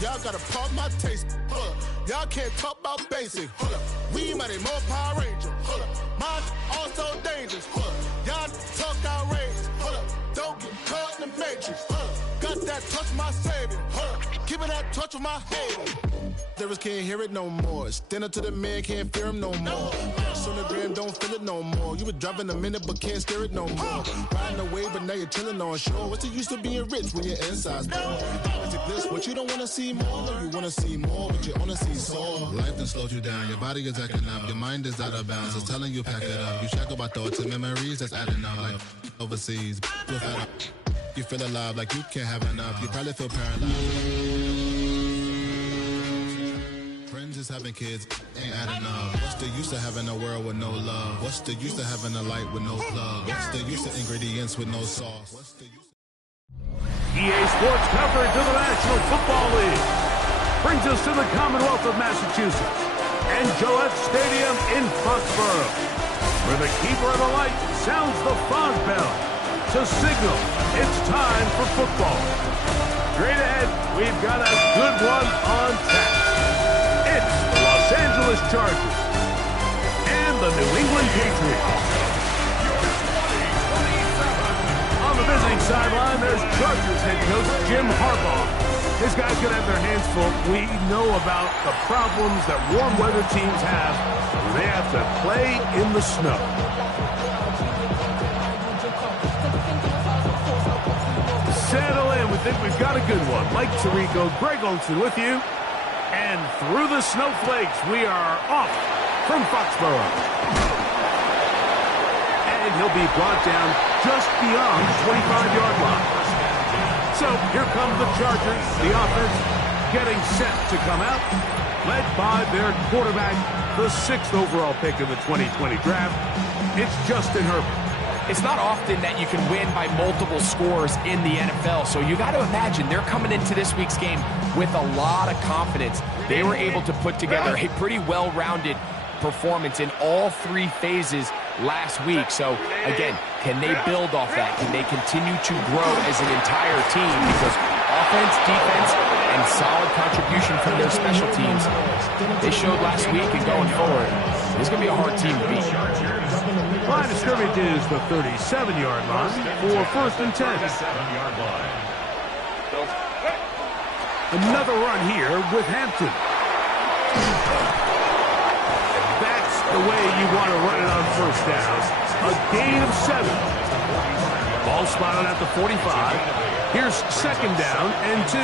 Y'all gotta pump my taste. Hold up. Y'all can't talk about basic. Hold up. We might need more Power Ranger. Hold up. Mine also dangerous. Hold up. Y'all talk outrageous. Hold up. Don't get caught in the matrix. Hold up. Got that touch my savior. Hold up. Give it that touch with my hater. Lyrics can't hear it no more. Stand up to the man, can't fear him no more. Sonogram don't feel it no more. You been driving a minute but can't steer it no more. Riding away but now you're chilling on shore. What's the use of being rich when your inside's poor? Is it this what you don't wanna see more? No, you wanna see more, but you wanna see sore. Life done slowed you down. Your body is acting up. Your mind is out of bounds. It's telling you pack it up. You shackle by thoughts and memories that's adding up. Like overseas, feel fed up. You feel alive like you can't have enough. You probably feel paralyzed. Friends is having kids, ain't adding up. What's the use of having a world with no love? What's the use of having a light with no plug? What's the use of ingredients with no sauce? What's the use of... EA Sports coverage of the National Football League brings us to the Commonwealth of Massachusetts and Gillette Stadium in Foxborough, where the keeper of the light sounds the fog bell to signal it's time for football. Straight ahead, we've got a good one on tap. It's the Los Angeles Chargers and the New England Patriots. On the visiting sideline, there's Chargers head coach Jim Harbaugh. His guys could have their hands full. We know about the problems that warm weather teams have when they have to play in the snow. Settle in. We think we've got a good one. Mike Tirico, Greg Olson with you. And through the snowflakes, we are off from Foxborough. And he'll be brought down just beyond the 25-yard line. So here come the Chargers, the offense getting set to come out, led by their quarterback, the 6th overall pick of the 2020 draft. It's Justin Herbert. It's not often that you can win by multiple scores in the NFL, so you got to imagine they're coming into this week's game with a lot of confidence. They were able to put together a pretty well-rounded performance in all 3 phases last week. So, again, can they build off that? Can they continue to grow as an entire team? Because offense, defense, and solid contribution from their special teams, they showed last week and going forward, it's going to be a hard team to beat. Line of scrimmage is the 37-yard line for 1st and 10. Another run here with Hampton. That's the way you want to run it on 1st down. A gain of 7. Ball spotted at the 45. Here's 2nd down and 2.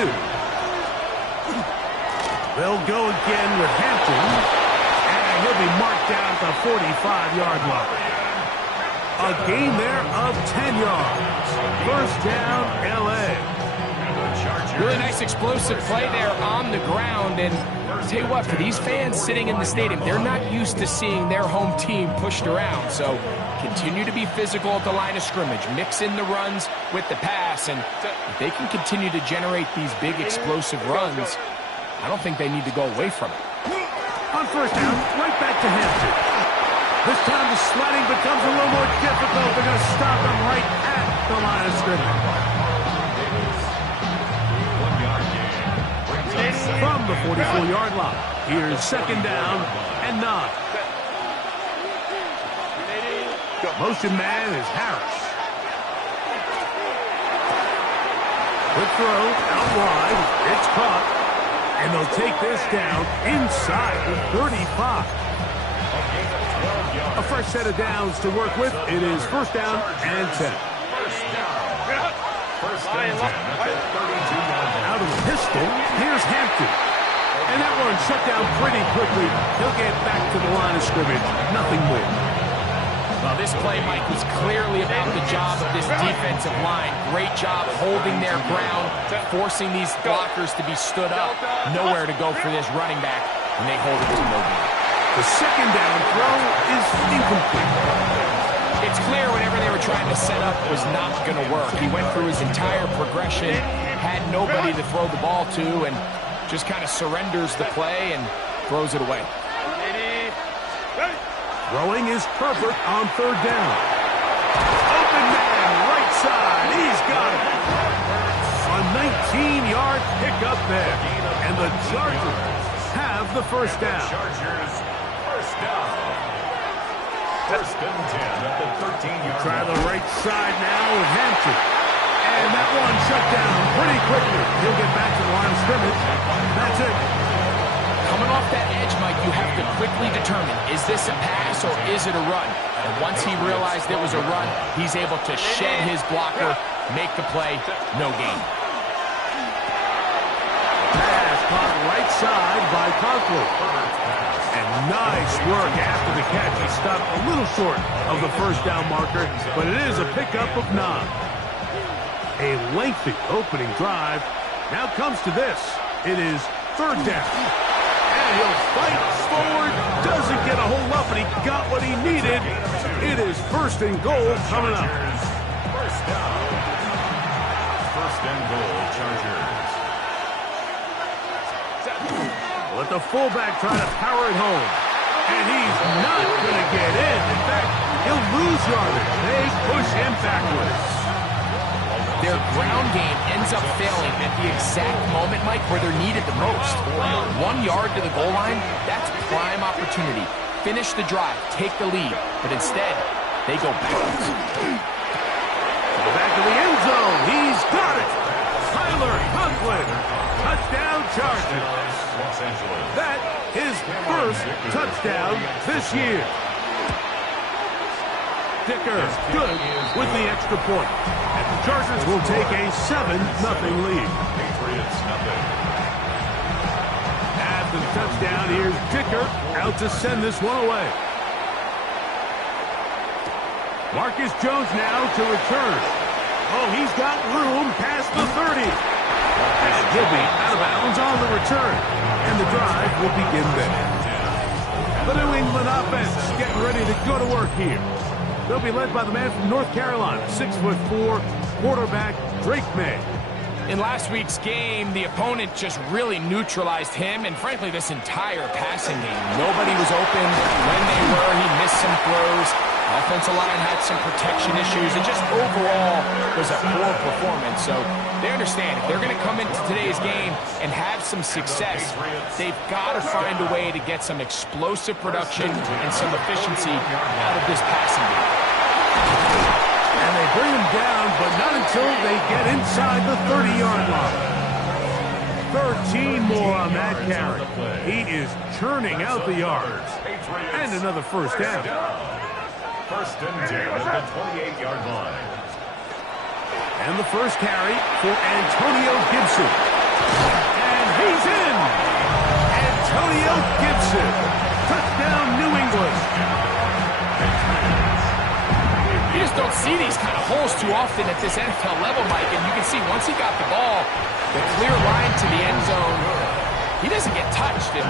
They'll go again with Hampton. And he'll be marked down at the 45-yard line. A gain there of 10 yards. 1st down, L.A. Really nice explosive play there on the ground. And I'll tell you what, for these fans sitting in the stadium, they're not used to seeing their home team pushed around. So continue to be physical at the line of scrimmage. Mix in the runs with the pass. And if they can continue to generate these big explosive runs, I don't think they need to go away from it. On 1st down, right back to Hampton. This time the sledding becomes a little more difficult. They're going to stop him right at the line of scrimmage. From the 44-yard line, here's 2nd down and 9. Motion man is Harris. Quick throw, out wide, it's caught. And they'll take this down inside the 35. A fresh set of downs to work with. It is 1st down and 10. Out of the pistol, here's Hampton. And that one shut down pretty quickly. He'll get back to the line of scrimmage. Nothing more. Well, this play, Mike, was clearly about the job of this defensive line. Great job holding their ground, forcing these blockers to be stood up. Nowhere to go for this running back, and they hold it to nobody. The 2nd down throw is incomplete. It's clear whatever they were trying to set up was not going to work. He went through his entire progression, had nobody to throw the ball to, and just kind of surrenders the play and throws it away. Throwing is Herbert on 3rd down. Open man, right side. He's got it. A 19-yard pickup there. And the Chargers have the first down. Chargers, first down. First and 10 at the 13-yard line. Try the right side now with Hampton. And that one shut down pretty quickly. He'll get back to the line of scrimmage. That's it. Coming off that edge, Mike, you have to quickly determine, is this a pass or is it a run? And once he realized it was a run, he's able to shed his blocker, make the play, no gain. Pass caught right side by Conklin. And nice work after the catch. He stopped a little short of the first down marker, but it is a pickup of 9. A lengthy opening drive. Now comes to this. It is third down. And he'll fight forward. Doesn't get a whole lot, but he got what he needed. It is first and goal coming up. First down. First and goal, Chargers. Let the fullback try to power it home. And he's not going to get in. In fact, he'll lose yardage. They push him backwards. Their ground game ends up failing at the exact moment, Mike, where they're needed the most. 1 yard to the goal line, that's prime opportunity. Finish the drive, take the lead, but instead, they go backwards. Back to the end zone. He's got it. Tyler Conklin. Touchdown Chargers. That is first touchdown this year. Dicker good with the extra point. And the Chargers will take a 7-0 lead. Patriots nothing. After the touchdown, here's Dicker out to send this one away. Marcus Jones now to return. Oh, he's got room past the 30. And he'll be out of bounds on the return. And the drive will begin there. The New England offense getting ready to go to work here. They'll be led by the man from North Carolina, 6'4", quarterback Drake May. In last week's game, the opponent just really neutralized him and, frankly, this entire passing game. Nobody was open. When they were, he missed some throws. Offensive line had some protection issues. It just overall was a poor performance. So they understand if they're going to come into today's game and have some success, they've got to find a way to get some explosive production and some efficiency out of this passing game. And they bring him down, but not until they get inside the 30-yard line. 13 more on that carry. He is churning out the yards. And another first down. First and 10 at the 28-yard line. And the first carry for Antonio Gibson. And he's in! Antonio Gibson. Touchdown, New England. You just don't see these kind of holes too often at this NFL level, Mike, and you can see once he got the ball, the clear line to the end zone, he doesn't get touched. And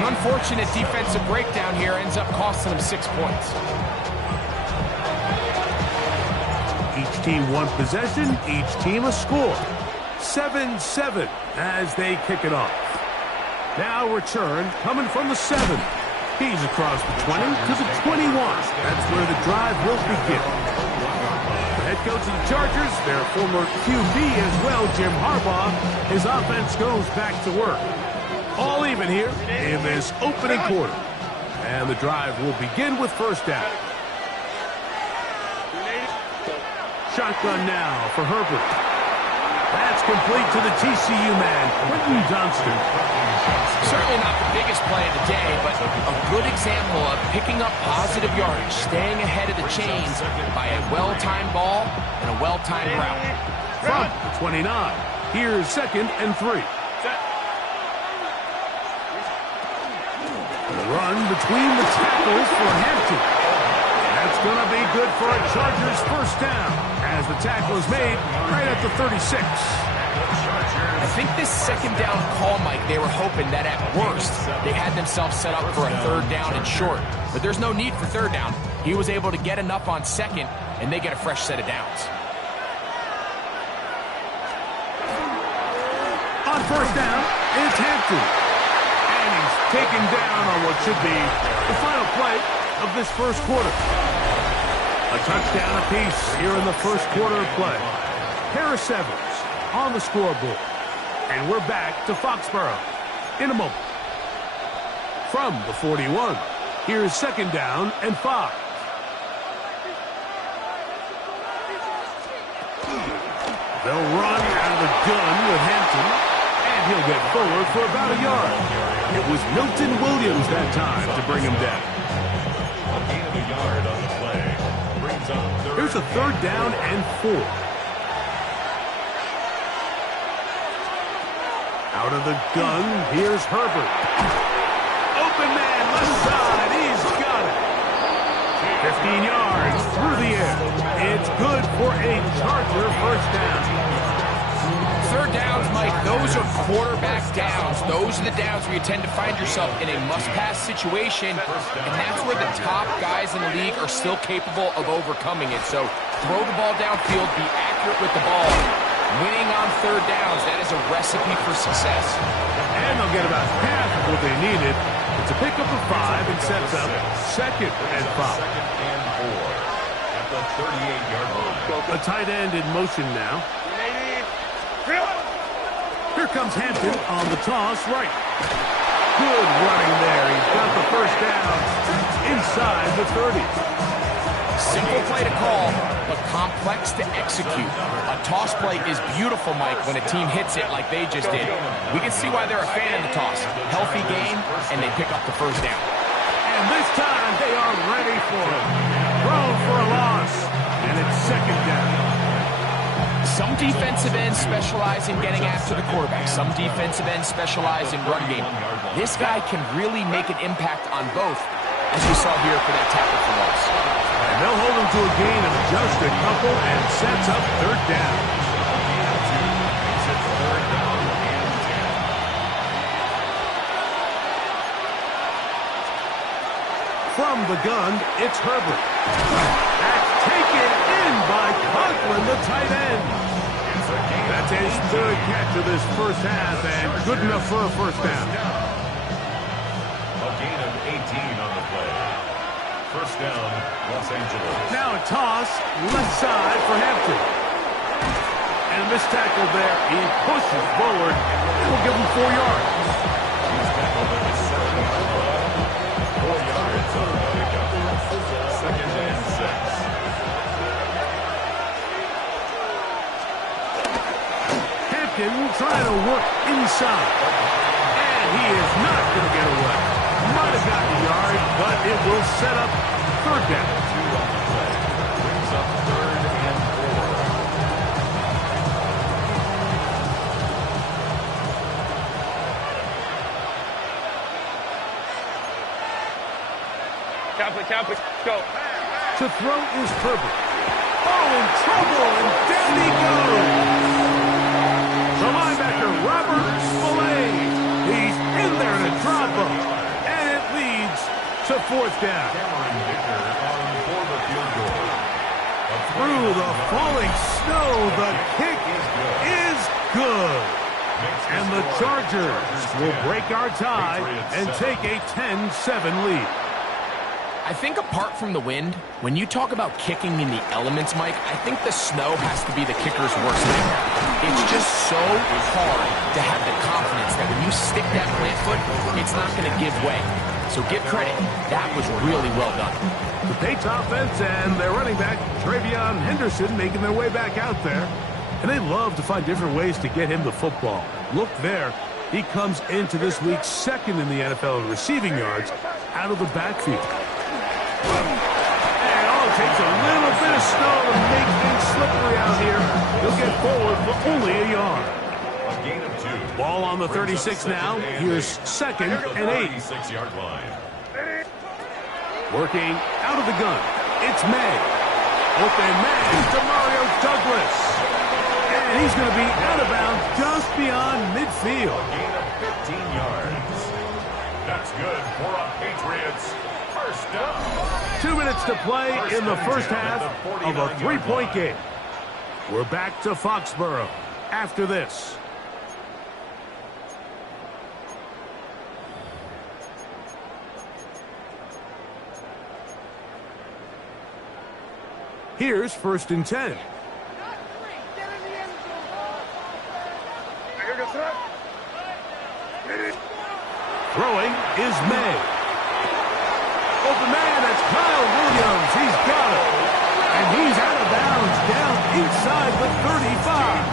an unfortunate defensive breakdown here ends up costing him 6 points. Each team one possession, each team a score. 7-7 as they kick it off. Now return coming from the 7. He's across the 20 to the 21. That's where the drive will begin. The head coach of the Chargers, their former QB as well, Jim Harbaugh, his offense goes back to work. All even here in this opening quarter. And the drive will begin with first down. Shotgun now for Herbert. That's complete to the TCU man, Quentin Johnston. Certainly not the biggest play of the day, but a good example of picking up positive yardage, staying ahead of the chains by a well-timed ball and a well-timed route. From the 29, here's 2nd and 3. The run between the tackles for Hampton. That's going to be good for a Chargers first down as the tackle is made right at the 36. I think this second down call, Mike, they were hoping that at worst they had themselves set up for a third down and short. But there's no need for third down. He was able to get enough on second, and they get a fresh set of downs. On first down, it's Hampton. And he's taken down on what should be the final play of this first quarter. A touchdown apiece here in the first quarter of play. Harris Evans on the scoreboard. And we're back to Foxborough in a moment. From the 41, here's 2nd down and 5. They'll run out of the gun with Hampton, and he'll get forward for about a yard. It was Milton Williams that time to bring him down. A gain of a yard on the play. Brings up third. Here's a 3rd down and 4. Out of the gun, here's Herbert. Open man, left side, he's got it. 15 yards through the air. It's good for a Charger 1st down. 3rd downs, Mike, those are quarterback downs. Those are the downs where you tend to find yourself in a must-pass situation, and that's where the top guys in the league are still capable of overcoming it. So throw the ball downfield, be accurate with the ball. Winning on 3rd downs, that is a recipe for success. And they'll get about half of what they needed. It's a pickup of 5 and sets up 2nd and 5. 2nd and 4 at the 38-yard line. A tight end in motion now. Here comes Hampton on the toss right. Good running there. He's got the 1st down inside the 30. Simple play to call, but complex to execute. A toss play is beautiful, Mike, when a team hits it like they just did. We can see why they're a fan of the toss. Healthy game, and they pick up the 1st down. And this time they are ready for it. Thrown for a loss, and it's 2nd down. Some defensive ends specialize in getting after the quarterback. Some defensive ends specialize in run game. This guy can really make an impact on both, as we saw here for that tackle for loss. And they'll hold him to a gain of just a couple and sets up 3rd down. From the gun, it's Herbert. That's taken in by Conklin, the tight end. That's his 3rd catch of this 1st half, and good enough for a 1st down. A gain of 18 on the play. 1st down, Los Angeles. Now a toss, left side for Hampton. And this tackle there, he pushes forward. It will give him 4 yards. He's tackled at the 7-yard line. 4 yards on the pickup. 2nd and 6. Trying to work inside. And he is not going to get away. Might have gotten a yard, but it will set up 3rd down. 2 on the play. Brings up 3rd and 4. Catholic, go. To throw is Herbert. Oh, in trouble, and down he goes. The linebacker, Robert Spillane. He's in there to drop him. And it leads to 4th down. Through the falling snow, the kick is good. And the Chargers will break our tie and take a 10-7 lead. I think apart from the wind, when you talk about kicking in the elements, Mike, I think the snow has to be the kicker's worst nightmare. It's just so hard to have the confidence that when you stick that plant foot, it's not going to give way. So give credit. That was really well done. The Patriots offense and their running back, Travion Henderson, making their way back out there. And they love to find different ways to get him the football. Look there. He comes into this week 2nd in the NFL in receiving yards out of the backfield. And all it takes a little bit of snow to make things slippery out here. He'll get forward for only a yard. A gain of 2. Ball on the 36 now. Here's 2nd and 8. 36-yard line. Working out of the gun. It's May. Open man to Mario Douglas. And he's going to be out of bounds just beyond midfield. A gain of 15 yards. That's good for a Patriots 1st down. 2 minutes to play in the 1st half of a 3-point game. We're back to Foxborough after this. Here's 1st and 10. Here goes Throwing is May. Open man, that's Kyle Williams. He's got it. And he's out of bounds down inside the 35.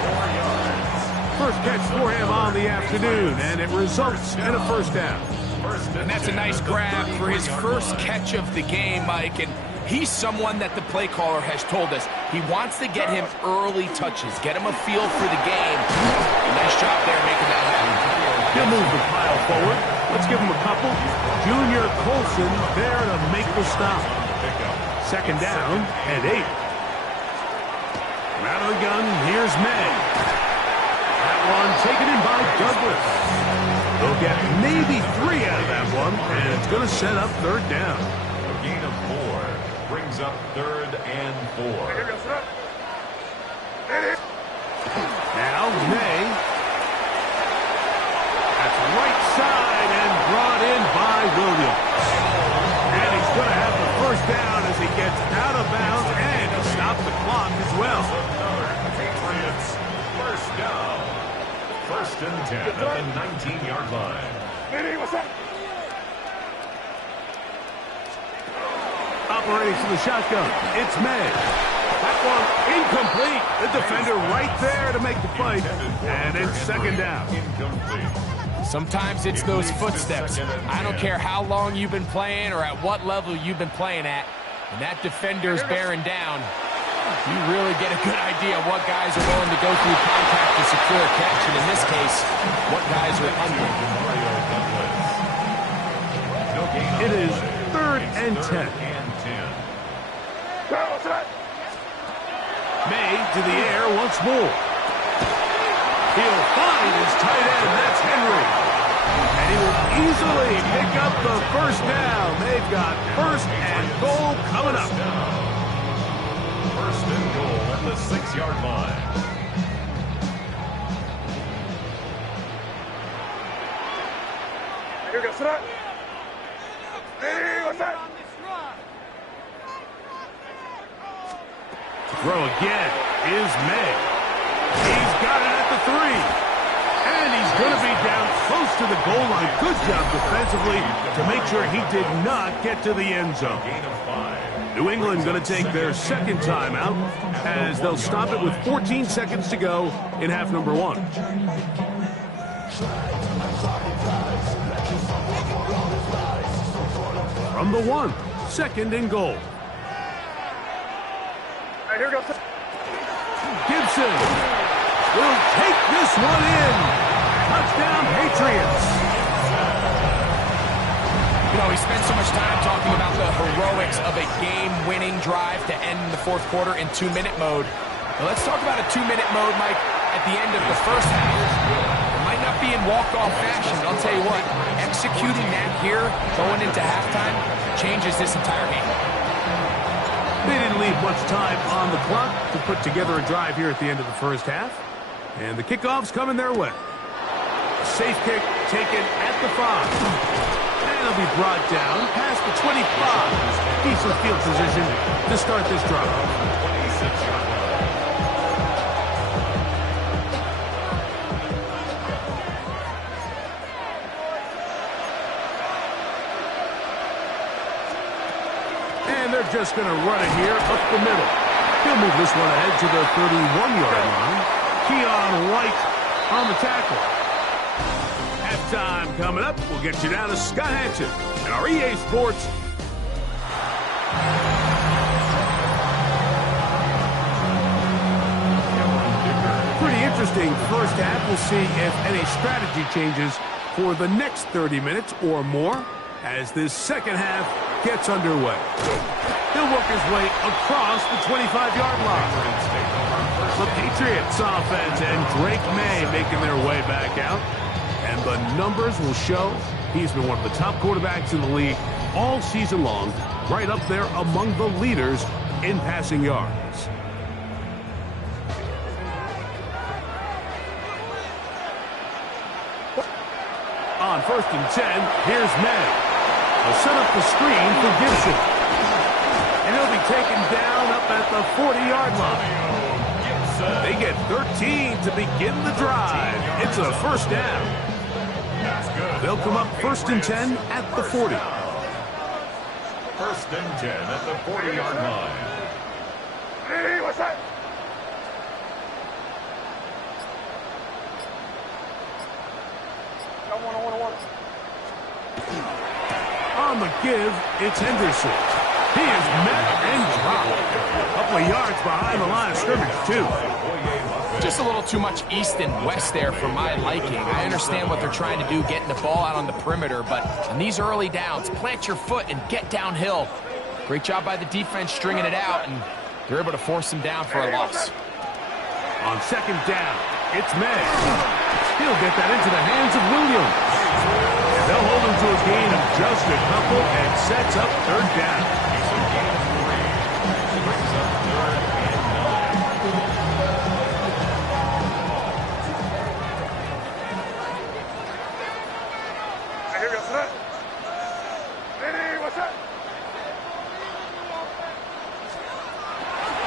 First catch for him on the afternoon, and it results in a first down. And that's a nice grab for his first catch of the game, Mike. And he's someone that the play caller has told us he wants to get him early touches, get him a feel for the game. Nice job there making that happen. He'll move the pile forward. Let's give him a couple. Junior Colson there to make the stop. Second down and 8. Out of the gun, here's May. That one taken in by Douglas. They'll get maybe 3 out of that one, and it's going to set up third down. A gain of 4 brings up 3rd and 4. Now May. That's right side and brought in by Williams. And he's going to have the first down as he gets out of bounds and he'll stop the clock as well. Patriots, first down. 1st and 10 at the 19-yard line. Operating from the shotgun, it's May. That one incomplete. The defender right there to make the fight. And it's second down. Incomplete. Sometimes it's those footsteps. I don't care how long you've been playing or at what level you've been playing at. And that defender's bearing down. You really get a good idea of what guys are willing to go through contact to secure a catch. And in this case, what guys are under. It is 3rd and 10. May to the air once more. He'll find his tight end. That's Henry. And he will easily pick up the first down. They've got 1st and goal coming up. 1st and goal at the 6-yard line. Throw again is May. He's got it at the 3. And he's going to be down close to the goal line. Good job defensively to make sure he did not get to the end zone. Gain of 5. New England going to take their second timeout as they'll stop it with 14 seconds to go in half number 1. From the 1, 2nd and goal. Here goes. Gibson will take this one in. Touchdown, Patriots. You know, we spent so much time talking about the heroics of a game-winning drive to end the 4th quarter in 2-minute mode. Well, let's talk about a 2-minute mode, Mike, at the end of the first half. It might not be in walk-off fashion, but I'll tell you what, executing that here, going into halftime, changes this entire game. They didn't leave much time on the clock to put together a drive here at the end of the first half. And the kickoff's coming their way. Safe kick taken at the 5. And it'll be brought down past the 25. Decent field position to start this drive. 26-yard line. And they're just going to run it here up the middle. He'll move this one ahead to the 31-yard line. Keon White on the tackle. Halftime coming up. We'll get you down to Scott Hansen and our EA Sports. Pretty interesting first half. We'll see if any strategy changes for the next 30 minutes or more as this second half gets underway. He'll work his way across the 25-yard line. The Patriots offense and Drake May making their way back out. And the numbers will show he's been one of the top quarterbacks in the league all season long, right up there among the leaders in passing yards. On 1st and 10, here's May. They'll set up the screen for Gibson. And he'll be taken down up at the 40-yard line. They get 13 to begin the drive. It's a first down. They'll come up 1st and 10 at the 40. 1st and 10 at the 40-yard line. Hey, what's that? On the give, it's Henderson. He is met and dropped. A couple of yards behind the line of scrimmage, too. Just a little too much east and west there for my liking. I understand what they're trying to do, getting the ball out on the perimeter, but on these early downs, plant your foot and get downhill. Great job by the defense stringing it out, and they're able to force him down for a loss. On 2nd down, it's May. He'll get that into the hands of Williams. And they'll hold him to a gain of just a couple and sets up 3rd down.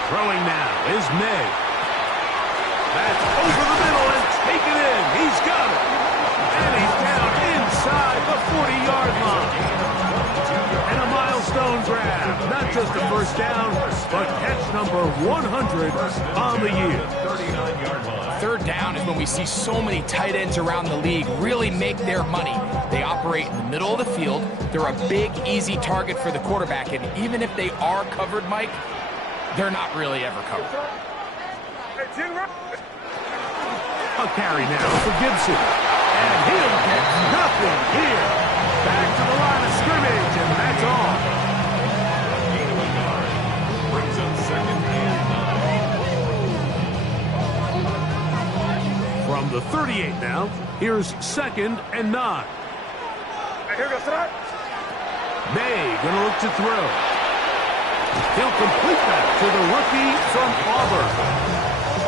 Throwing now is May. That's over the middle and taken in. He's got it. And he's down inside the 40-yard line. And a milestone grab. Not just a 1st down, but catch number 100 on the year. 39-yard line. 3rd down is when we see so many tight ends around the league really make their money. They operate in the middle of the field. They're a big, easy target for the quarterback. And even if they are covered, Mike, they're not really ever covered. A carry now for Gibson. And he'll get nothing here. Back to the line of scrimmage, and that's all. Gain of a yard. Brings up 2nd and 9. From the 38 now, here's 2nd and 9. May gonna look to throw. He'll complete that to the rookie from Auburn.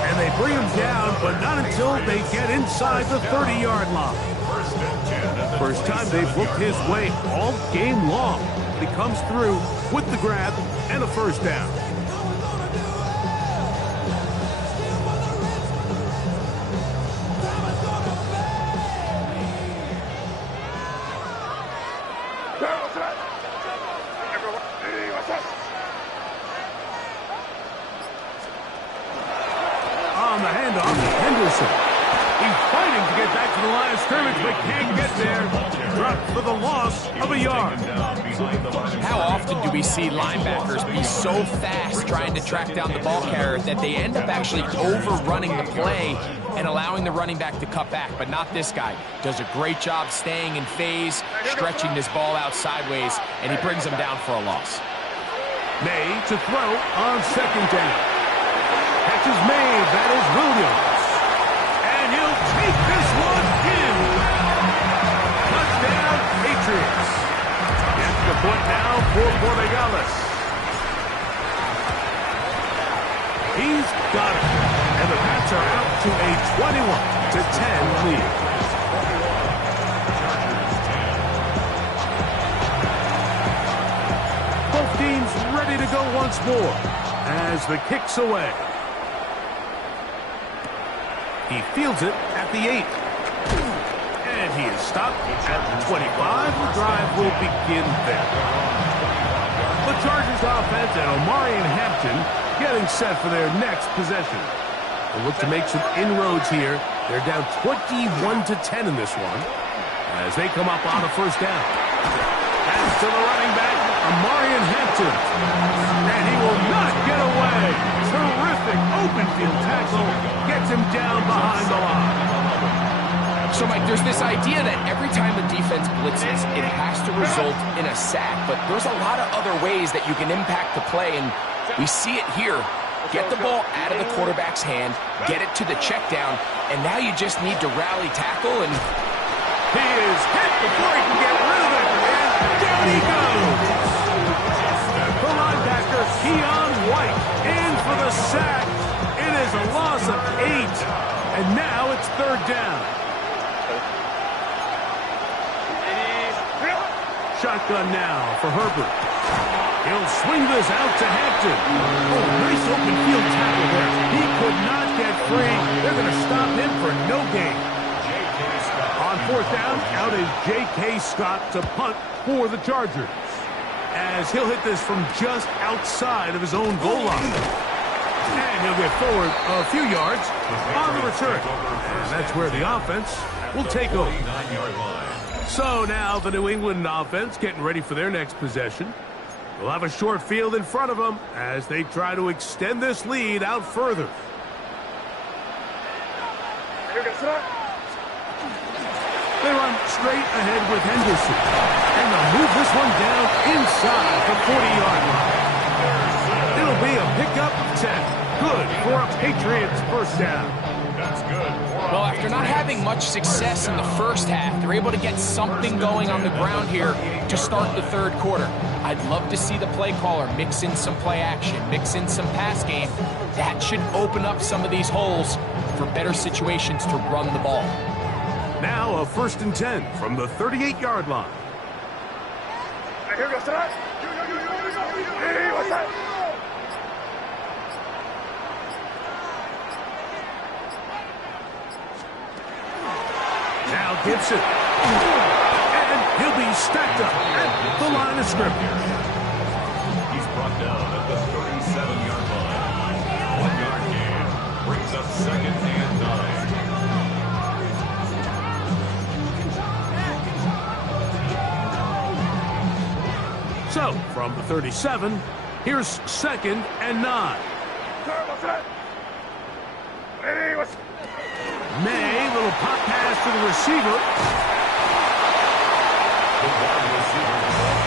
And they bring him down, but not until they get inside the 30-yard line. 1st and 10 at the First time they've looked his way all game long. He comes through with the grab and a 1st down. On the handoff, Henderson. He's fighting to get back to the line of scrimmage, but can't get there. Dropped for the loss of a yard. How often do we see linebackers be so fast trying to track down the ball carrier that they end up actually overrunning the play and allowing the running back to cut back? But not this guy. Does a great job staying in phase, stretching this ball out sideways, and he brings him down for a loss. May to throw on 2nd down. Catch is made. That is Williams. And he'll take this one in. Touchdown, Patriots. Extra point now for Borregales. He's got it. And the Pats are out to a 21-10 lead. Both teams ready to go once more as the kick's away. He fields it at the 8. And he is stopped at the 25. The drive will begin there. The Chargers offense and Omarion Hampton getting set for their next possession. They'll look to make some inroads here. They're down 21-10 in this one as they come up on a 1st down. Pass to the running back, Omarion Hampton. And he will not get away. Terrific open field tackle. Gets him down behind the line. So, Mike, there's this idea that every time the defense blitzes, it has to result in a sack. But there's a lot of other ways that you can impact the play, and we see it here. Get the ball out of the quarterback's hand, get it to the check down, and now you just need to rally tackle. And he is hit before he can get rid of it. And down he goes. The linebacker, Keon White, in for the sack. It is a loss of 8. And now it's 3rd down. Shotgun now for Herbert. He'll swing this out to Hampton. Oh, nice open field tackle there. He could not get free. They're going to stop him for no gain. On fourth down, out is J.K. Scott to punt for the Chargers, as he'll hit this from just outside of his own goal line. And he'll get forward a few yards on the return. And that's where the offense will take over. So now the New England offense getting ready for their next possession. They'll have a short field in front of them as they try to extend this lead out further. They run straight ahead with Henderson. And they'll move this one down inside the 40-yard line. It'll be a pickup of 10. Good for a Patriots first down. That's good. Well, after not having much success in the first half, they're able to get something going on the ground here to start the third quarter. I'd love to see the play caller mix in some play action, mix in some pass game. That should open up some of these holes for better situations to run the ball. Now a 1st and 10 from the 38-yard line. Now Gibson. And he'll be stacked up at the line of scrimmage. He's brought down at the 37-yard line. 1-yard gain brings up 2nd and 9. So, from the 37, here's 2nd and 9. May, little pop pass to the receiver. The wide receiver is on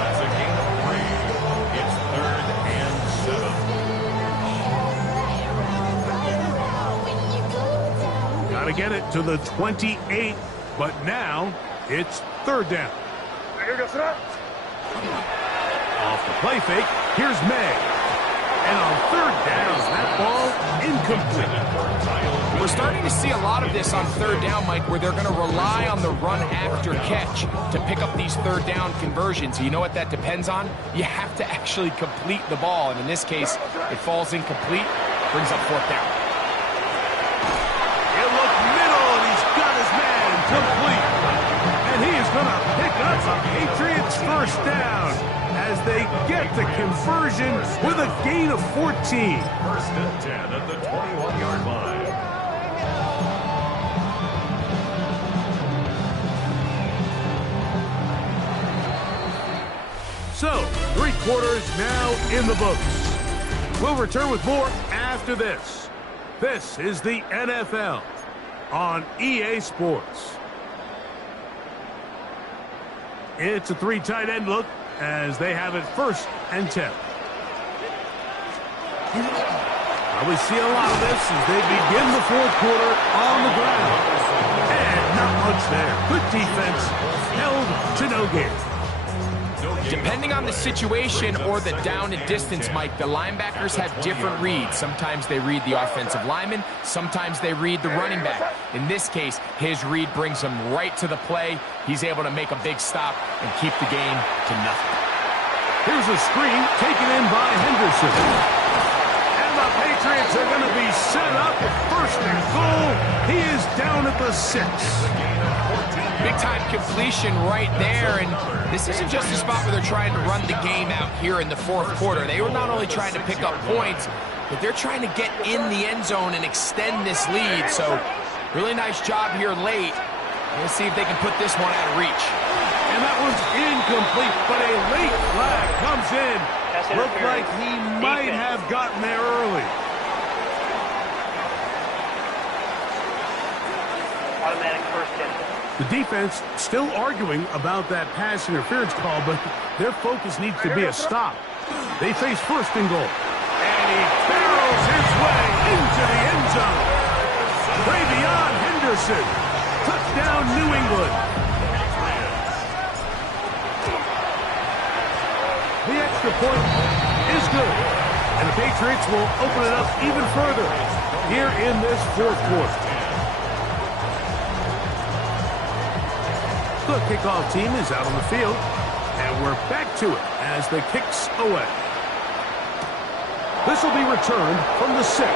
That's a gain of 3. It's 3rd and 7. Gotta get it to the 28, but now it's 3rd down. Off the play fake, here's May. And on 3rd down, that ball incomplete. We're starting to see a lot of this on 3rd down, Mike, where they're going to rely on the run after catch to pick up these 3rd down conversions. You know what that depends on? You have to actually complete the ball, and in this case, it falls incomplete, brings up 4th down. He'll look middle, and he's got his man complete. And he is going to pick up a Patriots first down as they get the conversion with a gain of 14. 1st and 10 at the 21-yard line. So, 3 quarters now in the books. We'll return with more after this. This is the NFL on EA Sports. It's a 3 tight end look as they have it 1st and 10. We see a lot of this as they begin the 4th quarter on the ground. And not much there. Good defense, held to no gain. Depending on the situation or the down and distance, Mike, the linebackers have different reads. Sometimes they read the offensive lineman. Sometimes they read the running back. In this case, his read brings him right to the play. He's able to make a big stop and keep the game to nothing. Here's a screen taken in by Henderson. And the Patriots are going to be set up at 1st and goal. He is down at the 6. Big-time completion right there, and this isn't just a spot where they're trying to run the game out here in the 4th quarter. They were not only trying to pick up points, but they're trying to get in the end zone and extend this lead. So, really nice job here late. Let's see if they can put this one out of reach. And that one's incomplete, but a late flag comes in. Looked like he might have gotten there early. Automatic 1st down. The defense still arguing about that pass interference call, but their focus needs to be a stop. They face 1st and goal. And he barrels his way into the end zone. Way beyond Henderson. Touchdown, New England. The extra point is good. And the Patriots will open it up even further here in this 4th quarter. The kickoff team is out on the field, and we're back to it as the kick's away. This will be returned from the 6.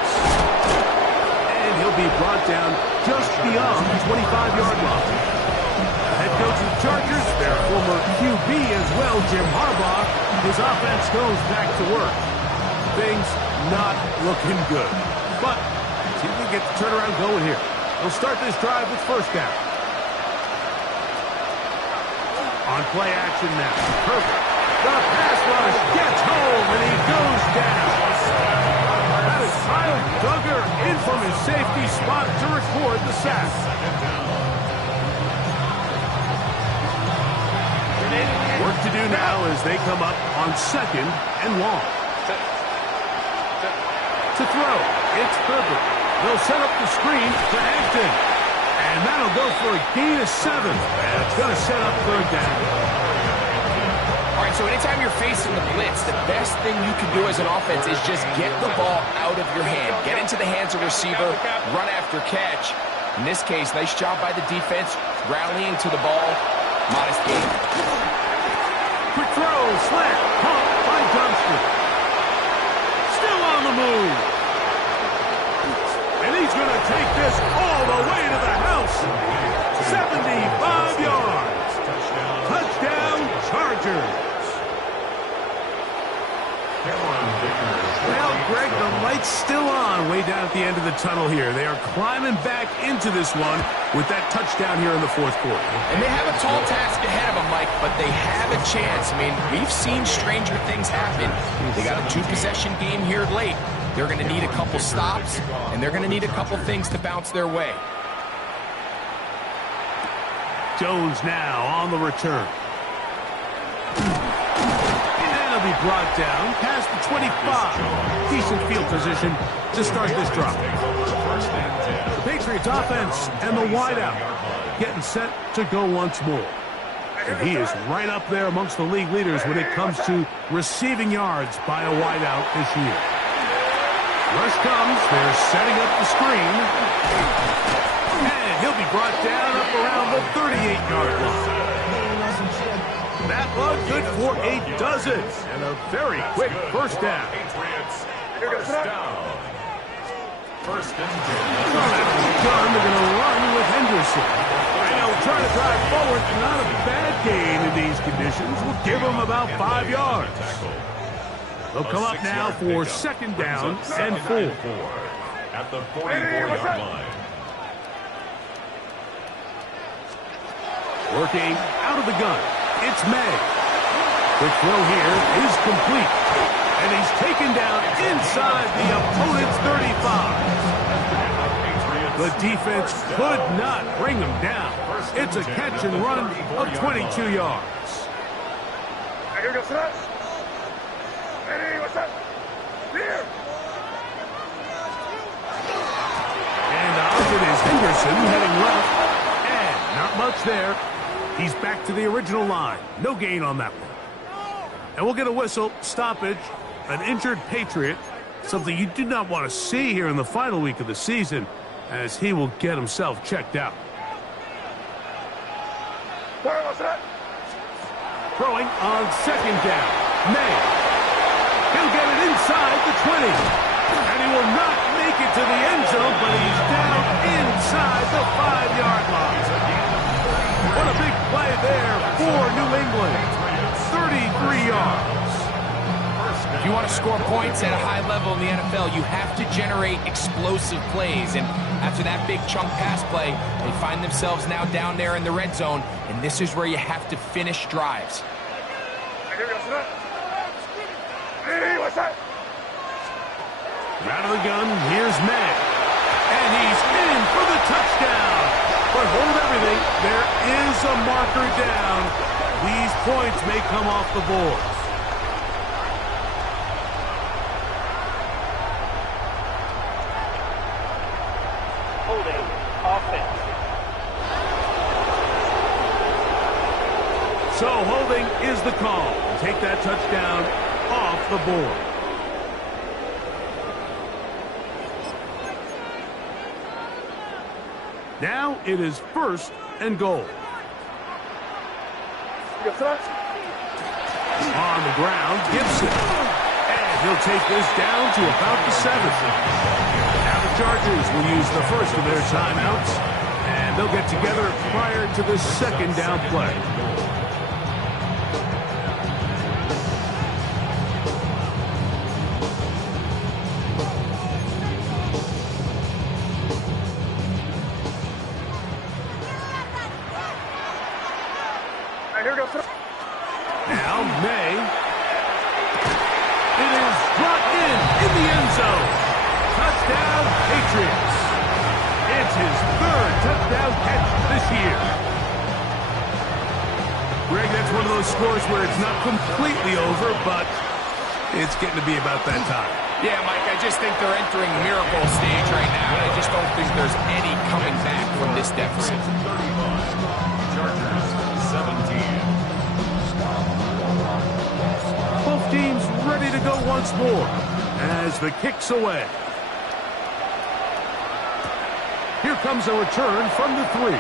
and he'll be brought down just beyond the 25-yard line. The head coach of the Chargers, their former QB as well, Jim Harbaugh, his offense goes back to work. Things not looking good. But see if we can get the turnaround going here. We'll start this drive with first down. On play action now. Perfect. The pass rush gets home, and he goes down. That is Kyle Duggar in from his safety spot to record the sack. Work to do now as they come up on 2nd and long. To throw, it's Herbert. They'll set up the screen to Hampton. And that'll go for a gain of 7. And it's going to set up third down. All right, so anytime you're facing the blitz, the best thing you can do as an offense is just get the ball out of your hand. Get into the hands of receiver, run after catch. In this case, nice job by the defense, rallying to the ball. Modest gain. Quick throw, slant, pump by Johnston. Still on the move. And he's going to take this all the way to the house. 75 yards. Touchdown, Chargers. Well, Greg, the light's still on way down at the end of the tunnel here. They are climbing back into this one with that touchdown here in the fourth quarter. And they have a tall task ahead of them, Mike, but they have a chance. I mean, we've seen stranger things happen. They got a 2-possession game here late. They're going to need a couple stops, and they're going to need a couple things to bounce their way. Jones now on the return. Be brought down past the 25. Decent field position to start this drive. The Patriots offense and the wideout getting set to go once more. And he is right up there amongst the league leaders when it comes to receiving yards by a wideout this year. Rush comes. They're setting up the screen. And he'll be brought down up around the 38-yard line. That was good for a dozen and a very quick first down. First and 10. They're going to run with Henderson. And he'll try to drive forward. Not a bad gain in these conditions. Will give him about 5 yards. They'll come up now for second down and 4. At the 44-yard line. Working out of the gun. It's May. Quick throw here is complete. And he's taken down inside the opponent's 35. The defense could not bring him down. It's a catch and run of 22 yards. And off it is Henderson heading left. And not much there. He's back to the original line. No gain on that one. And we'll get a whistle. Stoppage. An injured Patriot. Something you do not want to see here in the final week of the season, as he will get himself checked out. Throwing on second down. May. He'll get it inside the 20. And he will not make it to the end zone, but he's down inside the 5-yard line. What a big play there for New England. 33 yards. If you want to score points at a high level in the NFL, you have to generate explosive plays. And after that big chunk pass play, they find themselves now down there in the red zone. And this is where you have to finish drives. Out of the gun, here's May. And he's in for the touchdown. But hold everything, there is a marker down. These points may come off the board. Holding offense. So holding is the call. Take that touchdown off the board. Now it is first and goal. On the ground, Gibson. And he'll take this down to about the 7. Now the Chargers will use the first of their timeouts, and they'll get together prior to the second down play. Now, May. It is brought in the end zone. Touchdown, Patriots. It's his third touchdown catch this year. Greg, that's one of those scores where it's not completely over, but it's getting to be about that time. Yeah, Mike, I just think they're entering miracle stage right now, and I just don't think there's any coming back from this deficit. 35. Chargers 17. Both teams ready to go once more as the kick's away. Here comes a return from the 3.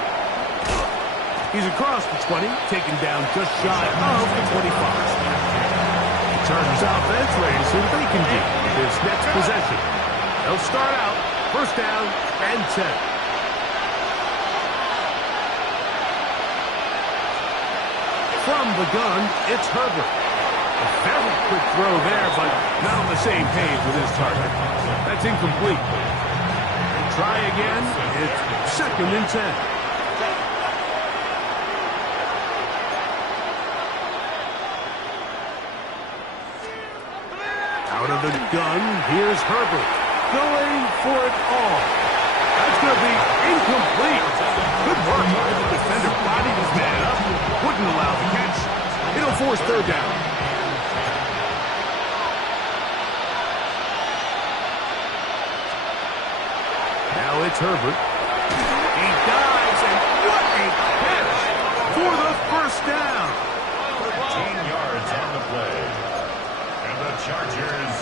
He's across the 20, taken down just shy of the 25. The Chargers offense ready to see what they can do with this next possession. They'll start out first down and 10. From the gun, it's Herbert. A very quick throw there, but not on the same page with his target. That's incomplete. Try again. It's second and 10. Out of the gun, here's Herbert. Going for it all. That's going to be incomplete. Good work. The defender bodied his man up. Wouldn't allow the catch. It'll force third down. Now it's Herbert. He dives, and what a catch for the first down. 13 yards on the play. And the Chargers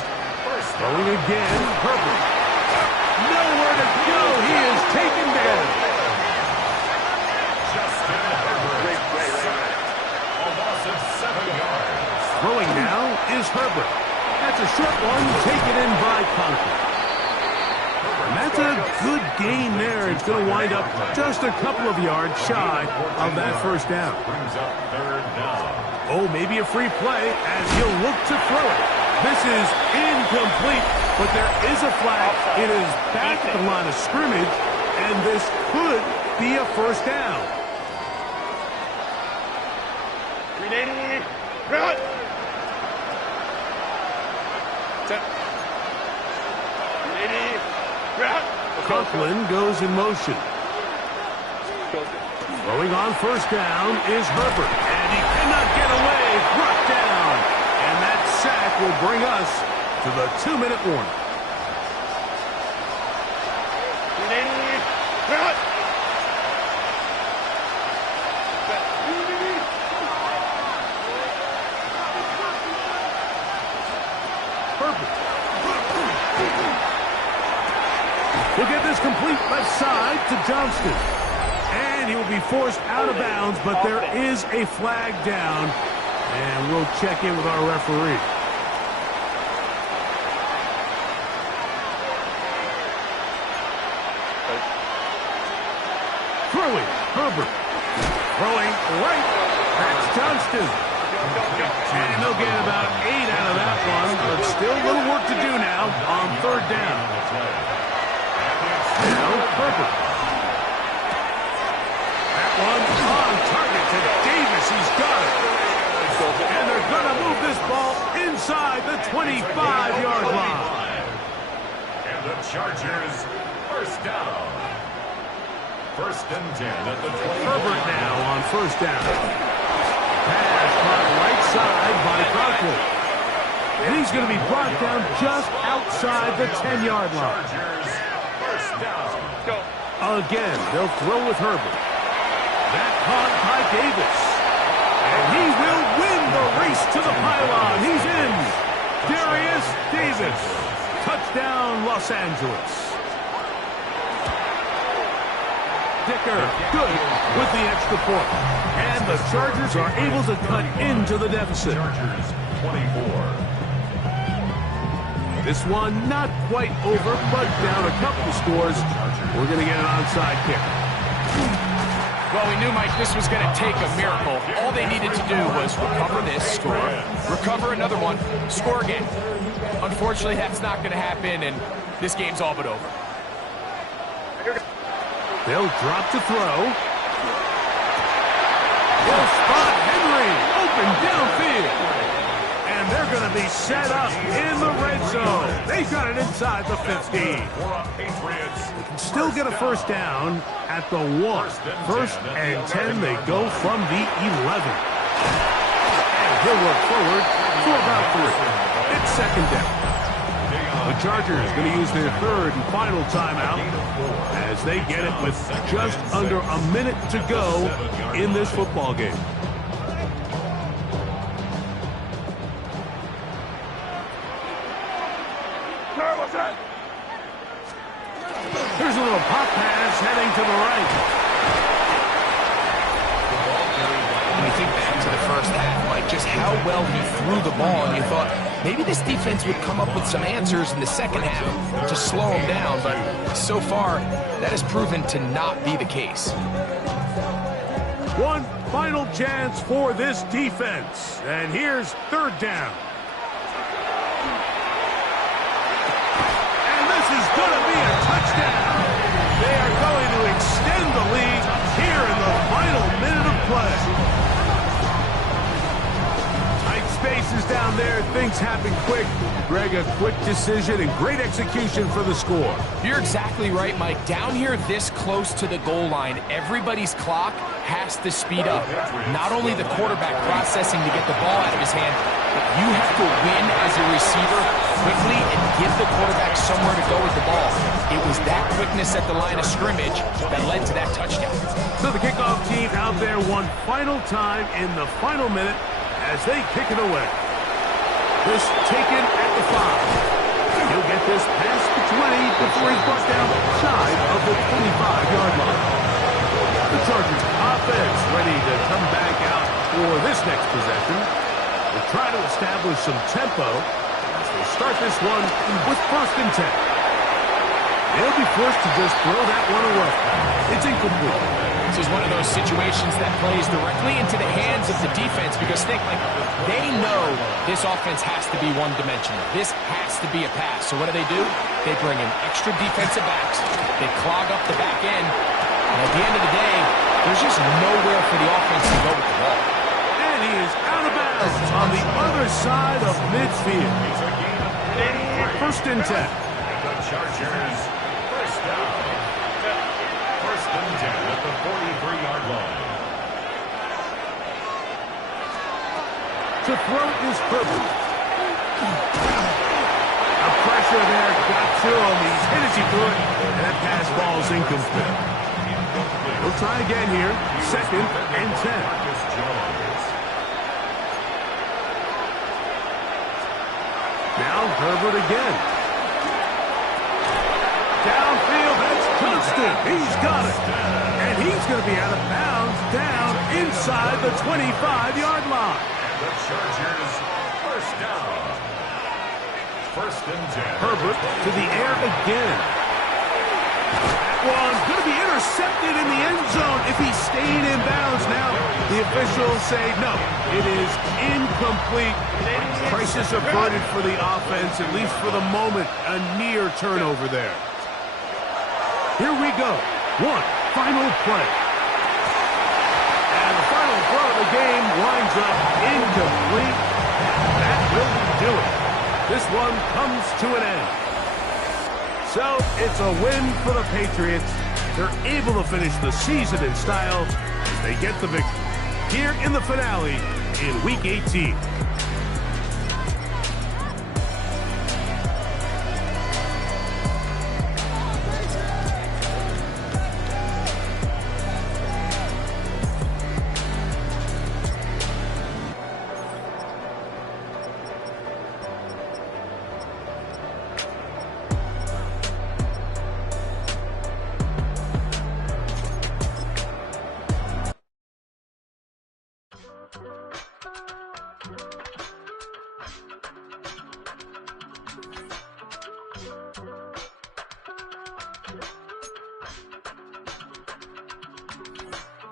first down. Throwing again, Herbert. Nowhere to go. He is taken down. Justin Herbert. A loss of 7 yards. Throwing now is Herbert. That's a short one taken in by Conklin. And that's a good gain there. It's going to wind up just a couple of yards shy of that first down. Brings up third down. Oh, maybe a free play as he'll look to throw it. This is incomplete, but there is a flag. It is back at the line of scrimmage, and this could be a first down. Conklin goes in motion. Throwing on first down is Herbert, and he cannot get away. Brought down, and that sack will bring us to the 2-minute warning. Herbert. We'll get this complete left side to Johnston. And he will be forced out of bounds, but there is a flag down. And we'll check in with our referee. Throwing, Herbert. Throwing right. That's Johnston. And they'll get about 8 out of that one, but still a little work to do now on third down. Now, Herbert. That one on target to Davis. He's got it. And they're going to move this ball inside the 25-yard line. And the Chargers first down. First and 10 at the 20. Herbert now on first down. Pass caught right side by Conklin. And he's going to be brought down just outside the 10-yard line. Chargers first down. Again, they'll throw with Herbert. That caught by Davis. And he will win the race to the pylon. He's in. Darius Davis. Touchdown, Los Angeles. Dicker, good with the extra point. And the Chargers are able to cut into the deficit. Chargers 24. This one not quite over, but down a couple of scores. We're going to get an onside kick. Well, we knew, Mike, this was going to take a miracle. All they needed to do was recover this, score, recover another one, score again. Unfortunately, that's not going to happen, and this game's all but over. They'll drop to throw. Will spot Henry, open downfield. And they're going to be set up in the red zone. They got it inside the 50. They can still get a first down at the 1. 1st and 10, they go from the 11. And he'll work forward for about 3. It's 2nd down. The Chargers going to use their 3rd and final timeout as they get it with just under a minute to go in this football game. Here's a little pop pass heading to the right. When you think back to the first half, Mike, just how well he threw the ball, and you thought maybe this defense would come up with some answers in the second half to slow him down, but so far, that has proven to not be the case. One final chance for this defense, and here's 3rd down. And this is going to be a touchdown. They are going to extend the lead here in the final minute of play. Tight spaces down there. Things happen quick. Greg, a quick decision and great execution for the score. You're exactly right, Mike. Down here this close to the goal line, everybody's clock has to speed up. Not only the quarterback processing to get the ball out of his hand, but you have to win as a receiver quickly and give the quarterback somewhere to go with the ball. It was that quickness at the line of scrimmage that led to that touchdown. So the kickoff team out there one final time in the final minute as they kick it away. This taken at the 5. He'll get this past the 20 before he's brought down shy of the 25-yard line. The Chargers offense ready to come back out for this next possession. They'll try to establish some tempo as they start this one with 1st and 10. They'll be forced to just throw that one away. It's incomplete. This is one of those situations that plays directly into the hands of the defense because think, like, they know this offense has to be one-dimensional. This has to be a pass. So what do? They bring in extra defensive backs. They clog up the back end. And at the end of the day, there's just nowhere for the offense to go with the ball. And he is out of bounds on the other side of midfield. 1st and 10. The Chargers, first down. 1st and 10 at the 43-yard line. To throw is Herbert. A pressure there got to him. He's hit as he could, and that pass ball is incomplete. We'll try again here. 2nd and 10. Now Herbert again. Downfield, that's Johnston. He's got it. And he's going to be out of bounds down inside the 25-yard line. The Chargers, first down. 1st and 10. Herbert to the air again. That one's going to be intercepted in the end zone if he stayed in bounds. Now the officials say no, it is incomplete. Crisis averted for the offense, at least for the moment. A near turnover there. Here we go. One final play. And the final throw of the game winds up incomplete. That will do it. This one comes to an end. So it's a win for the Patriots. They're able to finish the season in style as they get the victory here in the finale in Week 18.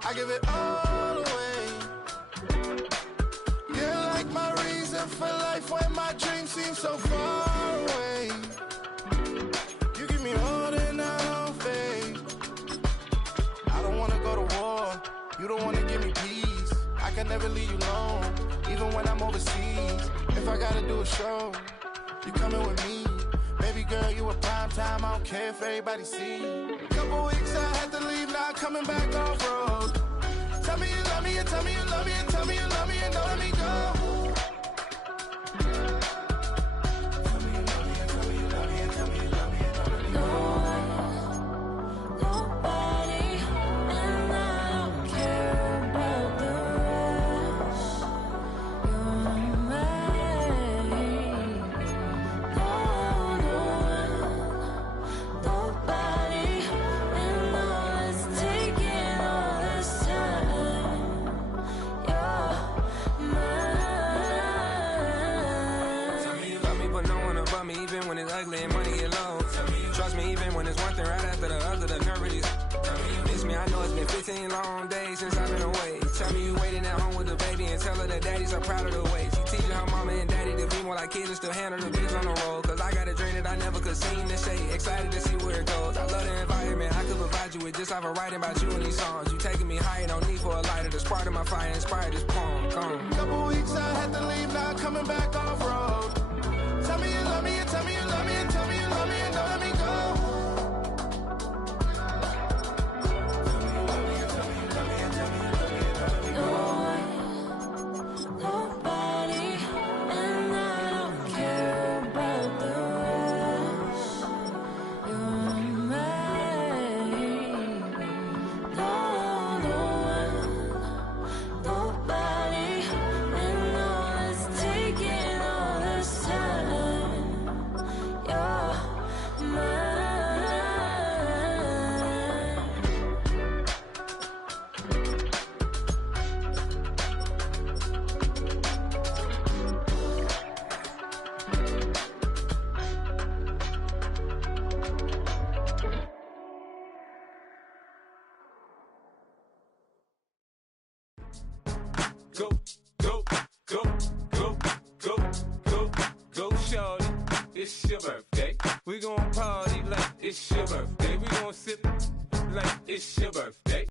I give it all away. You're like my reason for life when my dreams seem so far away. You give me all that I don't fade. I don't wanna go to war. You don't wanna give me peace. I can never leave you alone, even when I'm overseas. If I gotta do a show, you coming with me. Baby girl, you a prime time. I don't care if everybody see. Couple weeks I had to leave, now I'm coming back off road. Tell me you love me, and tell me you love me, and tell me you love me, and don't let me go. Tell me you love me, and tell me you love me, and tell me you love me, and don't let me go. Nobody, and I don't care about the rest. You're mine. Nobody, and all it's taking all this time. You're mine. Tell me you love me, but no one above me, even when it's ugly and money get low. Trust me, even when it's one thing right after the other, the nerve of these. Tell me you miss me, I know it's been 15 long days since I've been away. Tell me you waiting at home with the baby and tell her that daddy's so proud of the way. She teaching her mama and daddy to be more like kids and still handle the biz on the road. Cause I got a dream that I never could see in the shade. Excited to see where it goes. I love the environment, I could provide you with just off of writing about you in these songs. You taking me higher, no need for a lighter. The spark of my fire inspired this poem. Come. Couple weeks I had to leave, now I'm coming back off road. Tell me you love me, and tell me you love me, and tell me you love me, and don't let me go. Tell me you love me, and tell me you love me, and tell me you love me, and don't let me go. Nobody, and I don't care about the rest. You're mine. Nobody, and all it's taking all this time. You're mine. Go, go, go, go, go, go, go, shorty. It's your birthday. We gon' party like it's your birthday. We gon' sip like it's your birthday.